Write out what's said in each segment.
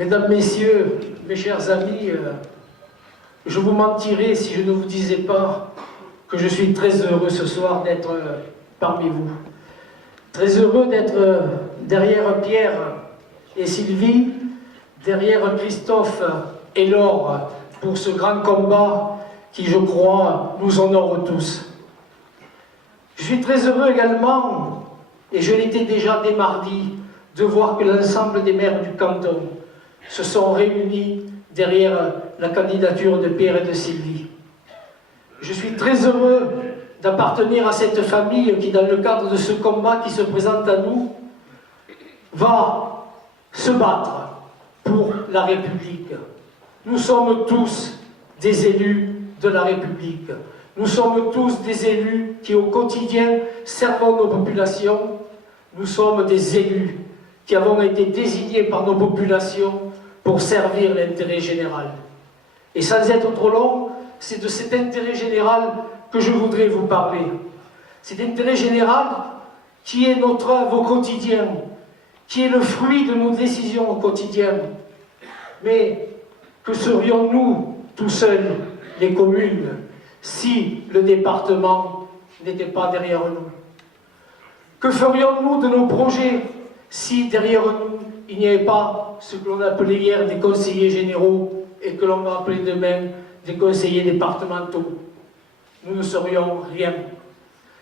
Mesdames, Messieurs, mes chers amis, je vous mentirais si je ne vous disais pas que je suis très heureux ce soir d'être parmi vous. Très heureux d'être derrière Pierre et Sylvie, derrière Christophe et Laure pour ce grand combat qui, je crois, nous honore tous. Je suis très heureux également, et je l'étais déjà dès mardi, de voir que l'ensemble des maires du canton se sont réunis derrière la candidature de Pierre et de Sylvie. Je suis très heureux d'appartenir à cette famille qui, dans le cadre de ce combat qui se présente à nous, va se battre pour la République. Nous sommes tous des élus de la République. Nous sommes tous des élus qui, au quotidien, servons nos populations. Nous sommes des élus qui avons été désignés par nos populations pour servir l'intérêt général. Et sans être trop long, c'est de cet intérêt général que je voudrais vous parler. Cet intérêt général qui est notre œuvre au quotidien, qui est le fruit de nos décisions au quotidien. Mais que serions-nous tout seuls, les communes, si le département n'était pas derrière nous? Que ferions-nous de nos projets si derrière nous, il n'y avait pas ce que l'on appelait hier des conseillers généraux et que l'on va appeler demain des conseillers départementaux? Nous ne serions rien.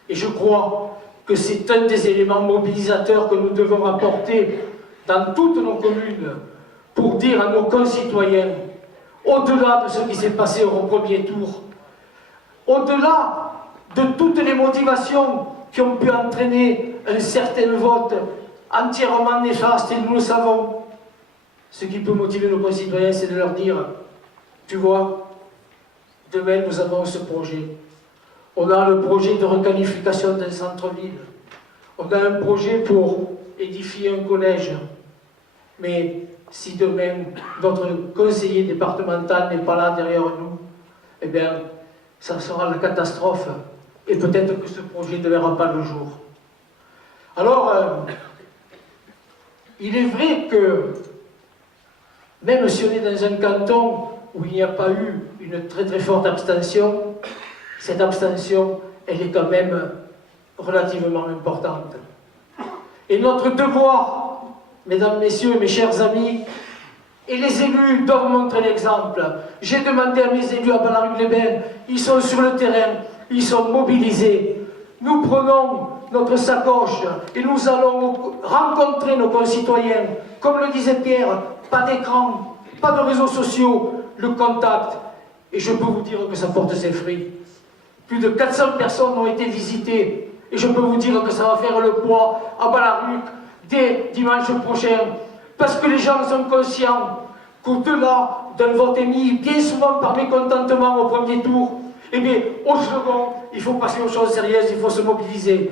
Et je crois que c'est un des éléments mobilisateurs que nous devons apporter dans toutes nos communes pour dire à nos concitoyens, au-delà de ce qui s'est passé au premier tour, au-delà de toutes les motivations qui ont pu entraîner un certain vote entièrement néfaste, et nous le savons, ce qui peut motiver nos concitoyens, c'est de leur dire, tu vois, demain nous avons ce projet. On a le projet de requalification d'un centre-ville. On a un projet pour édifier un collège. Mais si demain, notre conseiller départemental n'est pas là derrière nous, eh bien, ça sera la catastrophe. Et peut-être que ce projet ne verra pas le jour. Alors, il est vrai que, même si on est dans un canton où il n'y a pas eu une très très forte abstention, cette abstention, elle est quand même relativement importante. Et notre devoir, mesdames, messieurs, mes chers amis, et les élus doivent montrer l'exemple. J'ai demandé à mes élus à Ballaruc-les-Bains, ils sont sur le terrain, ils sont mobilisés. Nous prenons notre sacoche et nous allons rencontrer nos concitoyens. Comme le disait Pierre, pas d'écran, pas de réseaux sociaux, le contact. Et je peux vous dire que ça porte ses fruits. Plus de 400 personnes ont été visitées. Et je peux vous dire que ça va faire le poids à Ballaruc dès dimanche prochain. Parce que les gens sont conscients qu'au-delà d'un vote émis, bien souvent par mécontentement au premier tour, eh bien, au second, il faut passer aux choses sérieuses, il faut se mobiliser.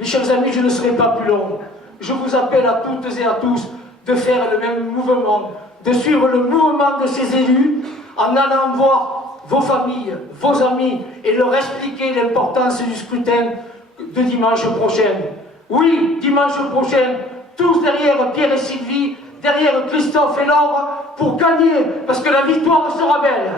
Mes chers amis, je ne serai pas plus long. Je vous appelle à toutes et à tous de faire le même mouvement, de suivre le mouvement de ces élus en allant voir vos familles, vos amis et leur expliquer l'importance du scrutin de dimanche prochain. Oui, dimanche prochain, tous derrière Pierre et Sylvie, derrière Christophe et Laure, pour gagner, parce que la victoire sera belle.